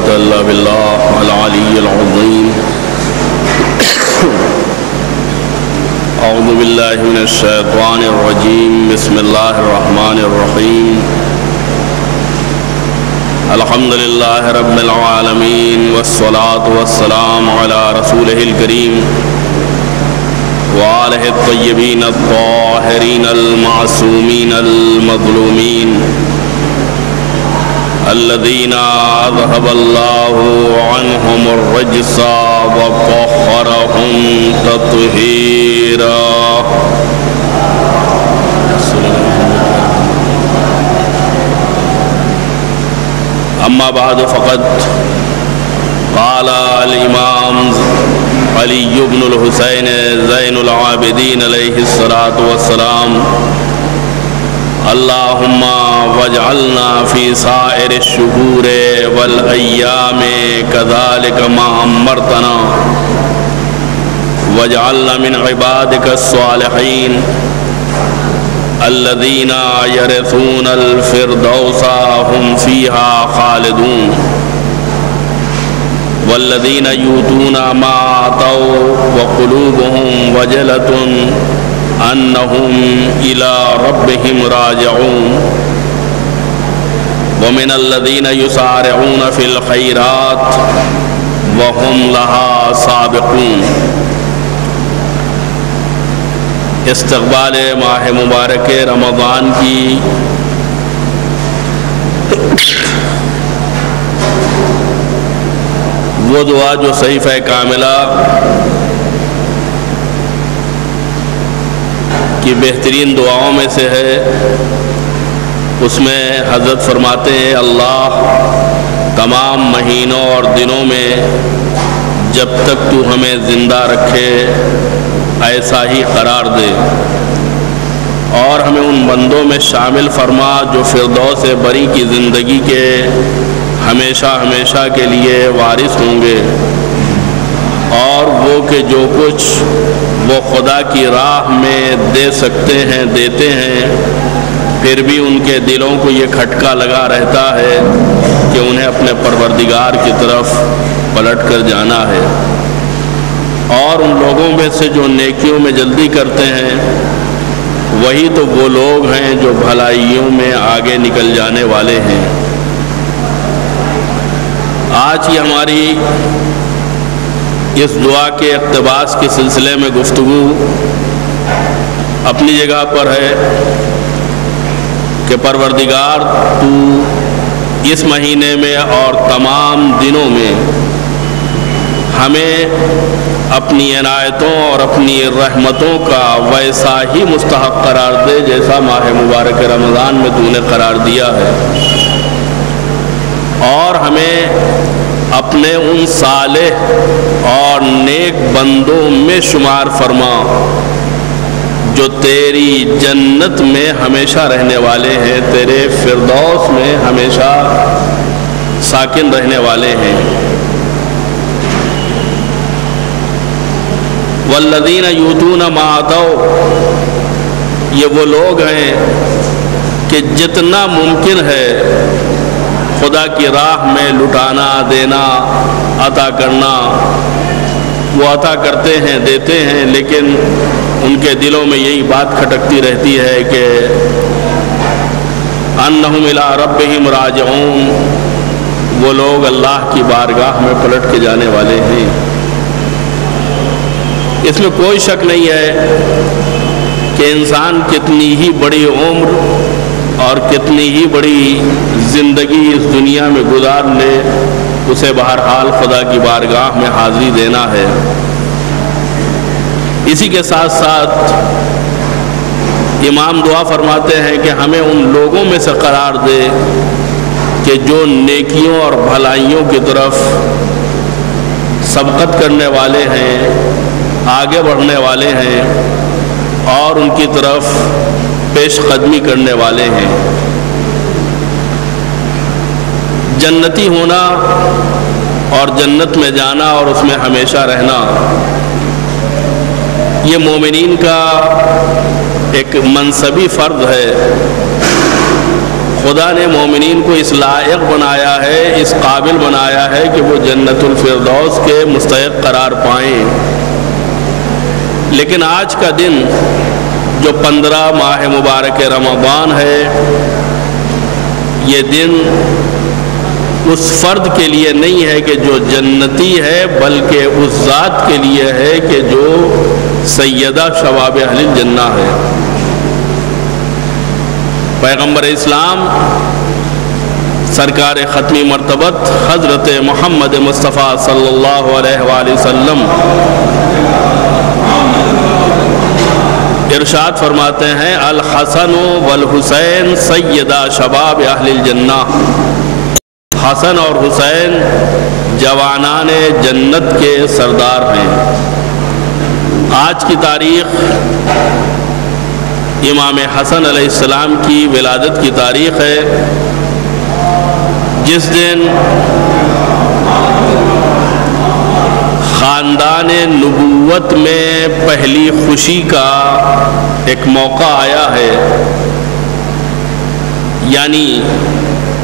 قوة إلا بالله العلي العظيم. أعوذ بالله من الشيطان الرجيم. بسم الله الرحمن الرحيم. الحمد لله رب العالمين والصلاة والسلام على رسوله الكريم وآله الطيبين الطاهرين المعصومين المظلومين الذين أذهب الله عنهم الرجس وطهرهم تطهيرا. أما بعد فقد قال الإمام علي بن الحسين زين العابدين عليه الصلاة والسلام: اللهم واجعلنا في سائر الشهور والأيام كذلك ما أمرتنا، واجعلنا من عبادك الصالحين الذين يرثون الفردوس هم فيها خالدون، والذين يؤتون ما آتوا وقلوبهم وجلة أنهم إلى ربهم راجعون، ومن الذين يسارعون في الخيرات وهم لها سابقون. استقبال ماہ مبارک رمضان کی وہ دعا جو صحیفہ کاملہ کی بہترین دعاؤں میں سے ہے، اس میں حضرت فرماتے ہیں: اللہ تمام مہینوں اور دنوں میں جب تک تو ہمیں زندہ رکھے ایسا ہی قرار دے، اور ہمیں ان بندوں میں شامل فرما جو فردوس بری کی زندگی کے ہمیشہ ہمیشہ کے لیے وارث ہوں گے، اور وہ کہ جو کچھ وہ خدا کی راہ میں دے سکتے ہیں دیتے ہیں، پھر بھی ان کے دلوں کو یہ کھٹکا لگا رہتا ہے کہ انہیں اپنے پروردگار کی طرف پلٹ کر جانا ہے، اور ان لوگوں میں سے جو نیکیوں میں جلدی کرتے ہیں وہی تو وہ لوگ ہیں جو بھلائیوں میں آگے نکل جانے والے ہیں۔ آج کی ہماری اس دعا کے اقتباس کے سلسلے میں گفتگو اپنی جگہ پر ہے کہ پروردگار تو اس مہینے میں اور تمام دنوں میں ہمیں اپنی عنایتوں اور اپنی رحمتوں کا ویسا ہی مستحق قرار دے جیسا ماہ مبارک رمضان میں تو نے قرار دیا ہے، اور ہمیں اپنے ان صالح اور نیک بندوں میں شمار فرما جو تیری جنت میں ہمیشہ رہنے والے ہیں، تیرے فردوس میں ہمیشہ ساکن رہنے والے ہیں۔ والذین یؤتون ما آتوا، یہ وہ لوگ ہیں کہ جتنا ممکن ہے خدا کی راہ میں لٹانا، دینا، عطا کرنا، وہ عطا کرتے ہیں، دیتے ہیں، لیکن ان کے دلوں میں یہی بات کھٹکتی رہتی ہے کہ انہم الی ربہم راجعون، وہ لوگ اللہ کی بارگاہ میں پلٹ کے جانے والے ہیں۔ اس میں کوئی شک نہیں ہے کہ انسان کتنی ہی بڑی عمر اور کتنی ہی بڑی زندگی اس دنیا میں گزار لے، اسے بہرحال خدا کی بارگاہ میں حاضری دینا ہے۔ اسی کے ساتھ ساتھ امام دعا فرماتے ہیں کہ ہمیں ان لوگوں میں سے قرار دے کہ جو نیکیوں اور بھلائیوں کی طرف سبقت کرنے والے ہیں، آگے بڑھنے والے ہیں، اور ان کی طرف پیش قدمی کرنے والے ہیں۔ جنتی ہونا اور جنت میں جانا اور اس میں ہمیشہ رہنا، یہ مومنین کا ایک منصبی فرض ہے، خدا نے مومنین کو اس لائق بنایا ہے، اس قابل بنایا ہے کہ وہ جنت الفردوس کے مستحق قرار پائیں۔ لیکن آج کا دن جو 15 ماہ مبارک رمضان ہے، یہ دن اس فرد کے لیے نہیں ہے کہ جو جنتی ہے، بلکہ اس ذات کے لیے ہے کہ جو سیدہ شباب اہل الجنہ ہے۔ پیغمبر اسلام سرکار ختمی مرتبت حضرت محمد مصطفیٰ صلی اللہ علیہ وآلہ وسلم ارشاد فرماتے ہیں، الحسن والحسین سیدہ شباب اہل الجنہ۔ حسن اور حسین جوانان جنت کے سردار ہیں۔ آج کی تاریخ امام حسن علیہ السلام کی ولادت کی تاریخ ہے، جس دن خاندان نبوت میں پہلی خوشی کا ایک موقع آیا ہے، یعنی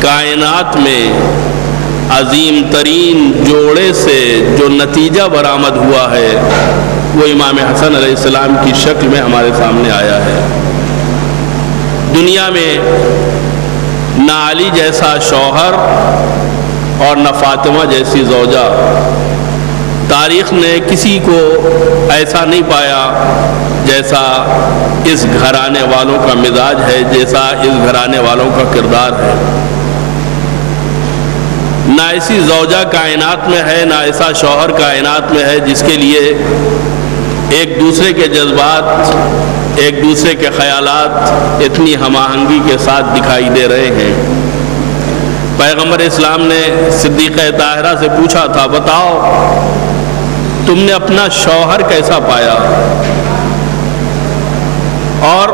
کائنات میں عظیم ترین جوڑے سے جو نتیجہ برآمد ہوا ہے وہ امام حسن علیہ السلام کی شکل میں ہمارے سامنے آیا ہے۔ دنیا میں نہ علی جیسا شوہر اور نہ فاطمہ جیسی زوجہ، تاریخ نے کسی کو ایسا نہیں پایا جیسا اس گھرانے والوں کا مزاج ہے، جیسا اس گھرانے والوں کا کردار ہے۔ نہ ایسی زوجہ کائنات میں ہے، نہ ایسا شوہر کائنات میں ہے جس کے لیے ایک دوسرے کے جذبات، ایک دوسرے کے خیالات اتنی ہم آہنگی کے ساتھ دکھائی دے رہے ہیں۔ پیغمبر اسلام نے صدیقہ طاہرہ سے پوچھا تھا، بتاؤ تم نے اپنا شوہر کیسا پایا؟ اور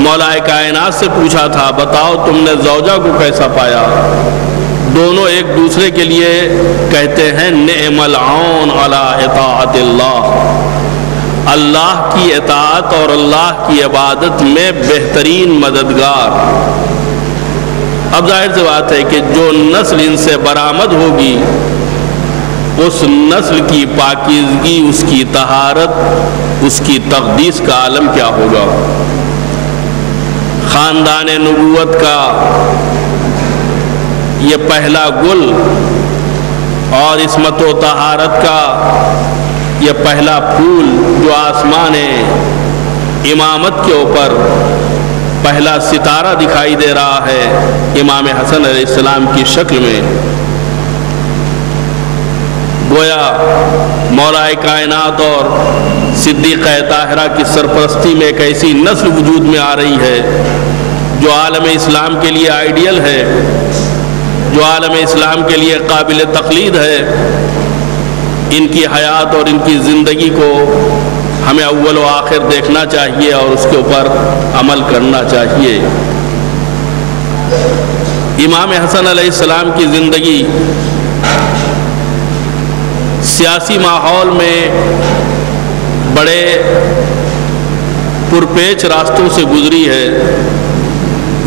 مولا کائنات سے پوچھا تھا، بتاؤ تم نے زوجہ کو کیسا پایا؟ دونوں ایک دوسرے کے لیے کہتے ہیں، نعم العون علی اطاعت اللہ، اللہ کی اطاعت اور اللہ کی عبادت میں بہترین مددگار۔ اب ظاہر سی بات ہے کہ جو نسل ان سے برآمد ہوگی، اس نسل کی پاکیزگی، اس کی طہارت، اس کی تقدیس کا عالم کیا ہوگا۔ خاندان نبوت کا یہ پہلا گل اور عصمت و طہارت کا یہ پہلا پھول جو آسمان امامت کے اوپر پہلا ستارہ دکھائی دے رہا ہے امام حسن علیہ السلام کی شکل میں، گویا مولا کائنات اور صدیقہ طاہرہ کی سرپرستی میں ایک ایسی نسل وجود میں آ رہی ہے جو عالم اسلام کے لیے آئیڈیل ہے، جو عالم اسلام کے لیے قابل تقلید ہے۔ ان کی حیات اور ان کی زندگی کو ہمیں اول و آخر دیکھنا چاہیے اور اس کے اوپر عمل کرنا چاہیے۔ امام حسن علیہ السلام کی زندگی سیاسی ماحول میں بڑے پرپیچ راستوں سے گزری ہے۔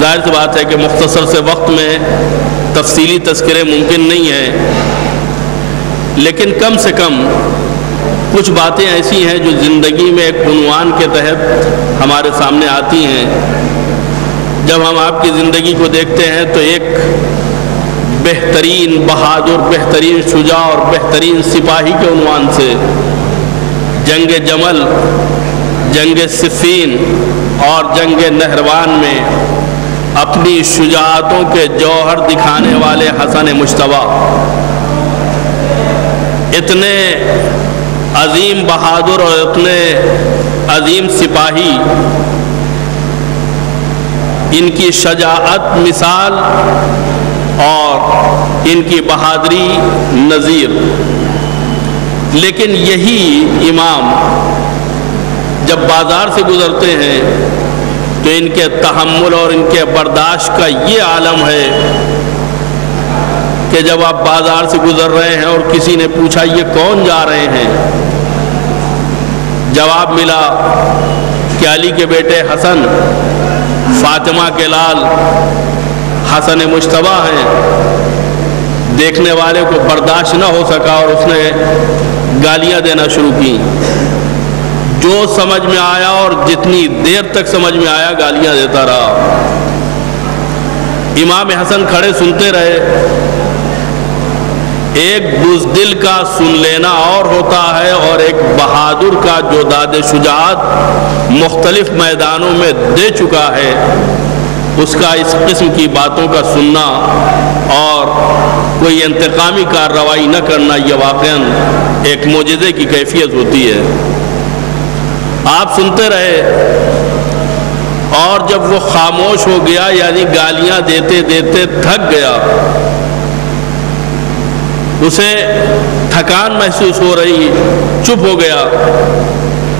ظاہر سی بات ہے کہ مختصر سے وقت میں تفصیلی تذکرے ممکن نہیں ہیں، لیکن کم سے کم کچھ باتیں ایسی ہیں جو زندگی میں ایک عنوان کے تحت ہمارے سامنے آتی ہیں۔ جب ہم آپ کی زندگی کو دیکھتے ہیں تو ایک بہترین بہادر، بہترین شجاع اور بہترین سپاہی کے عنوان سے جنگ جمل، جنگ صفین اور جنگ نہروان میں اپنی شجاعتوں کے جوہر دکھانے والے حسن مجتبیٰ، اتنے عظیم بہادر اور اتنے عظیم سپاہی، ان کی شجاعت مثال اور ان کی بہادری نظیر۔ لیکن یہی امام جب بازار سے گزرتے ہیں تو ان کے تحمل اور ان کے برداشت کا یہ عالم ہے کہ جب آپ بازار سے گزر رہے ہیں اور کسی نے پوچھا یہ کون جا رہے ہیں، جواب ملا کہ علی کے بیٹے حسن، فاطمہ کے لال حسن مجتبی ہیں، دیکھنے والے کو برداشت نہ ہو سکا اور اس نے گالیاں دینا شروع کی۔ جو سمجھ میں آیا اور جتنی دیر تک سمجھ میں آیا گالیاں دیتا رہا۔ امام حسن کھڑے سنتے رہے۔ ایک بزدل کا سن لینا اور ہوتا ہے اور ایک بہادر کا جو داد شجاعت مختلف میدانوں میں دے چکا ہے اس کا اس قسم کی باتوں کا سننا اور کوئی انتقامی کارروائی نہ کرنا یہ واقعاً ایک معجزے کی کیفیت ہوتی ہے۔ آپ سنتے رہے اور جب وہ خاموش ہو گیا، یعنی گالیاں دیتے دیتے تھک گیا، اسے تھکان محسوس ہو رہی، چپ ہو گیا،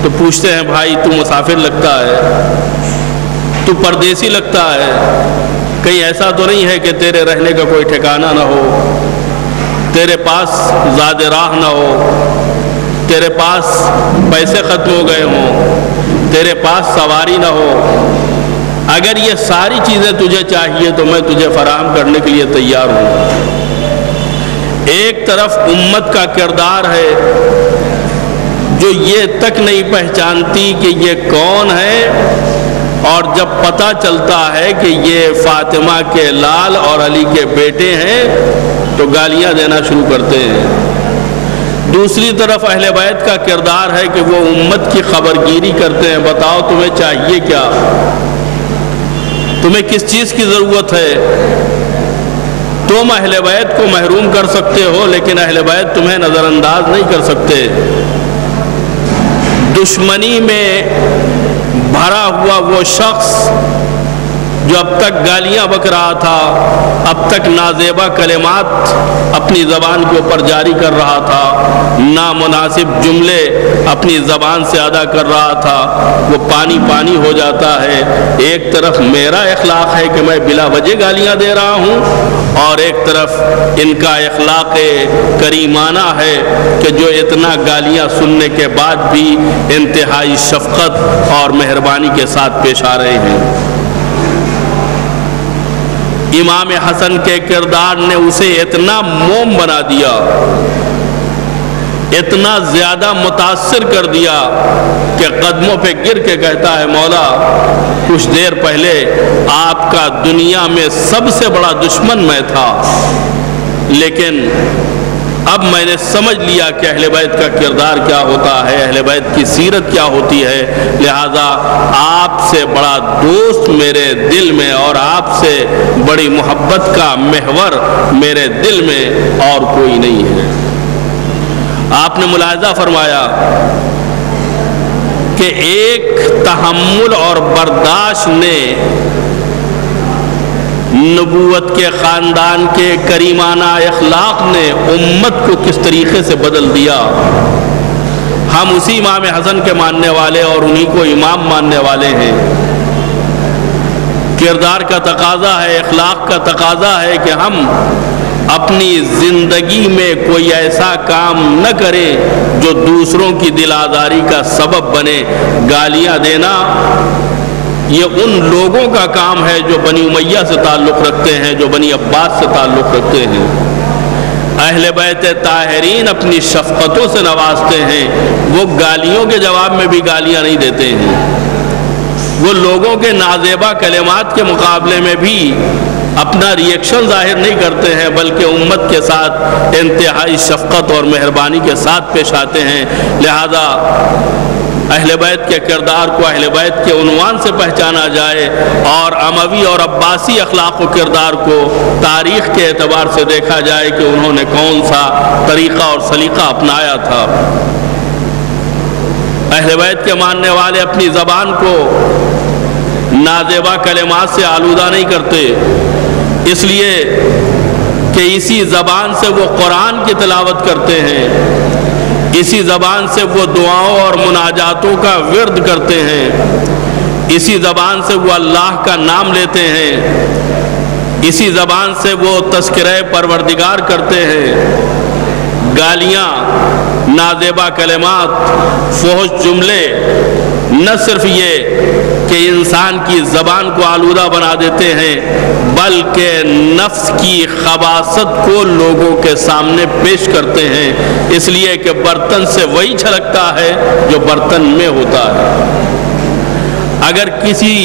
تو پوچھتے ہیں بھائی تو مسافر لگتا ہے، تو پردیسی لگتا ہے، کہیں ایسا تو نہیں ہے کہ تیرے رہنے کا کوئی ٹھکانہ نہ ہو، تیرے پاس زاد راہ نہ ہو، تیرے پاس پیسے ختم ہو گئے ہوں، تیرے پاس سواری نہ ہو؟ اگر یہ ساری چیزیں تجھے چاہیے تو میں تجھے فراہم کرنے کے لیے تیار ہوں۔ ایک طرف امت کا کردار ہے جو یہ تک نہیں پہچانتی کہ یہ کون ہے، اور جب پتہ چلتا ہے کہ یہ فاطمہ کے لال اور علی کے بیٹے ہیں تو گالیاں دینا شروع کرتے ہیں۔ دوسری طرف اہل بیت کا کردار ہے کہ وہ امت کی خبرگیری کرتے ہیں، بتاؤ تمہیں چاہیے کیا، تمہیں کس چیز کی ضرورت ہے؟ تم اہل بیت کو محروم کر سکتے ہو لیکن اہل بیت تمہیں نظر انداز نہیں کر سکتے۔ دشمنی میں بھرا ہوا وہ شخص جو اب تک گالیاں بک رہا تھا، اب تک نازیبا کلمات اپنی زبان کے اوپر جاری کر رہا تھا، نامناسب جملے اپنی زبان سے ادا کر رہا تھا، وہ پانی پانی ہو جاتا ہے۔ ایک طرف میرا اخلاق ہے کہ میں بلا وجہ گالیاں دے رہا ہوں، اور ایک طرف ان کا اخلاق کریمانہ ہے کہ جو اتنا گالیاں سننے کے بعد بھی انتہائی شفقت اور مہربانی کے ساتھ پیش آ رہے ہیں۔ امام حسن کے کردار نے اسے اتنا موم بنا دیا، اتنا زیادہ متاثر کر دیا کہ قدموں پہ گر کے کہتا ہے مولا کچھ دیر پہلے آپ کا دنیا میں سب سے بڑا دشمن میں تھا، لیکن اب میں نے سمجھ لیا کہ اہل بیت کا کردار کیا ہوتا ہے، اہل بیت کی سیرت کیا ہوتی ہے، لہذا آپ سے بڑا دوست میرے دل میں اور آپ سے بڑی محبت کا محور میرے دل میں اور کوئی نہیں ہے۔ آپ نے ملاحظہ فرمایا کہ ایک تحمل اور برداشت نے نبوت کے خاندان کے کریمانہ اخلاق نے امت کو کس طریقے سے بدل دیا۔ ہم اسی امام حسن کے ماننے والے اور انہی کو امام ماننے والے ہیں۔ کردار کا تقاضا ہے، اخلاق کا تقاضا ہے کہ ہم اپنی زندگی میں کوئی ایسا کام نہ کریں جو دوسروں کی دل آزاری کا سبب بنے۔ گالیاں دینا یہ ان لوگوں کا کام ہے جو بنی امیہ سے تعلق رکھتے ہیں، جو بنی عباس سے تعلق رکھتے ہیں۔ اہل بیت طاہرین اپنی شفقتوں سے نوازتے ہیں، وہ گالیوں کے جواب میں بھی گالیاں نہیں دیتے ہیں، وہ لوگوں کے نازیبا کلمات کے مقابلے میں بھی اپنا ریئیکشن ظاہر نہیں کرتے ہیں، بلکہ امت کے ساتھ انتہائی شفقت اور مہربانی کے ساتھ پیش آتے ہیں۔ لہذا اہل بیت کے کردار کو اہل بیت کے عنوان سے پہچانا جائے اور اموی اور عباسی اخلاق و کردار کو تاریخ کے اعتبار سے دیکھا جائے کہ انہوں نے کون سا طریقہ اور سلیقہ اپنایا تھا۔ اہل بیت کے ماننے والے اپنی زبان کو نازیبا کلمات سے آلودہ نہیں کرتے، اس لیے کہ اسی زبان سے وہ قرآن کی تلاوت کرتے ہیں، اسی زبان سے وہ دعاؤں اور مناجاتوں کا ورد کرتے ہیں، اسی زبان سے وہ اللہ کا نام لیتے ہیں، اسی زبان سے وہ تذکرہ پروردگار کرتے ہیں۔ گالیاں، نازیبا کلمات، فحش جملے نہ صرف یہ کہ انسان کی زبان کو آلودہ بنا دیتے ہیں، بلکہ نفس کی خباثت کو لوگوں کے سامنے پیش کرتے ہیں، اس لیے کہ برتن سے وہی چھلکتا ہے جو برتن میں ہوتا ہے۔ اگر کسی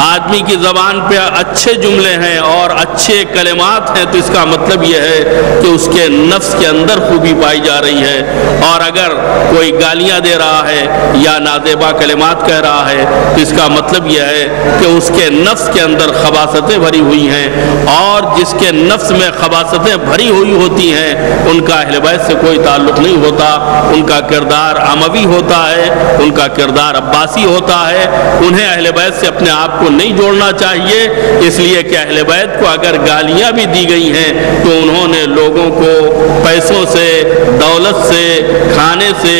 آدمی کی زبان پہ اچھے جملے ہیں اور اچھے کلمات ہیں تو اس کا مطلب یہ ہے کہ اس کے نفس کے اندر خوبی پائی جا رہی ہے، اور اگر کوئی گالیاں دے رہا ہے یا نازیبا کلمات کہہ رہا ہے تو اس کا مطلب یہ ہے کہ اس کے نفس کے اندر خباثتیں بھری ہوئی ہیں، اور جس کے نفس میں خباثتیں بھری ہوئی ہوتی ہیں ان کا اہل بیت سے کوئی تعلق نہیں ہوتا، ان کا کردار اموی ہوتا ہے، ان کا کردار عباسی ہوتا ہے، انہیں اہل بیت سے اپنے آپ کو نہیں جوڑنا چاہیے، اس لیے کہ اہل بیت کو اگر گالیاں بھی دی گئی ہیں تو انہوں نے لوگوں کو پیسوں سے، دولت سے، کھانے سے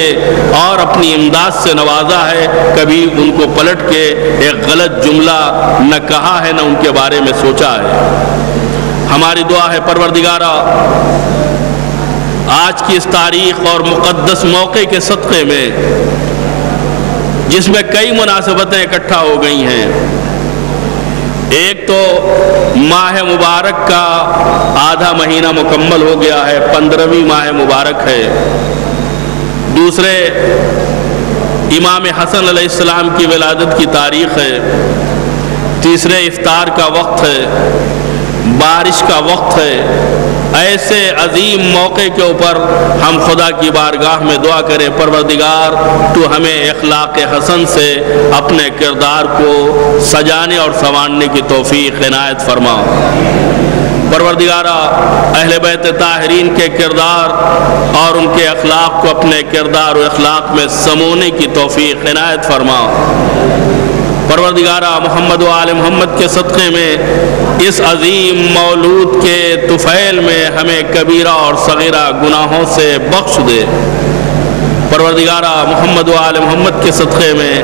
اور اپنی امداد سے نوازا ہے، کبھی ان کو پلٹ کے ایک غلط جملہ نہ کہا ہے نہ ان کے بارے میں سوچا ہے۔ ہماری دعا ہے پروردگارا، آج کی اس تاریخ اور مقدس موقع کے صدقے میں جس میں کئی مناسبتیں اکٹھا ہو گئی ہیں، ایک تو ماہ مبارک کا آدھا مہینہ مکمل ہو گیا ہے، 15ویں ماہ مبارک ہے، دوسرے امام حسن علیہ السلام کی ولادت کی تاریخ ہے، تیسرے افطار کا وقت ہے، بارش کا وقت ہے۔ ایسے عظیم موقع کے اوپر ہم خدا کی بارگاہ میں دعا کریں، پروردگار تو ہمیں اخلاق حسن سے اپنے کردار کو سجانے اور سنوارنے کی توفیق عنایت فرما۔ پروردگارا، اہل بیت طاہرین کے کردار اور ان کے اخلاق کو اپنے کردار و اخلاق میں سمونے کی توفیق عنایت فرما۔ پروردگارا، محمد و آل محمد کے صدقے میں اس عظیم مولود کے طفیل میں ہمیں کبیرہ اور صغیرہ گناہوں سے بخش دے۔ پروردگارا، محمد و آل محمد کے صدقے میں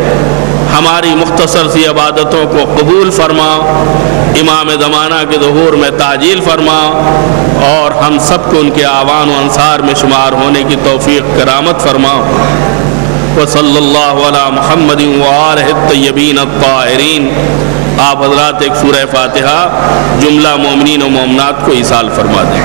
ہماری مختصر سی عبادتوں کو قبول فرما، امام زمانہ کے ظہور میں تعجیل فرما، اور ہم سب کو ان کے اعوان و انصار میں شمار ہونے کی توفیق کرامت فرما۔ وصلی اللہ علی محمد وآلہ الطیبین الطاہرین۔ آپ حضرات ایک سورہ فاتحہ جملہ مومنین و مومنات کو ایصال فرما دیں۔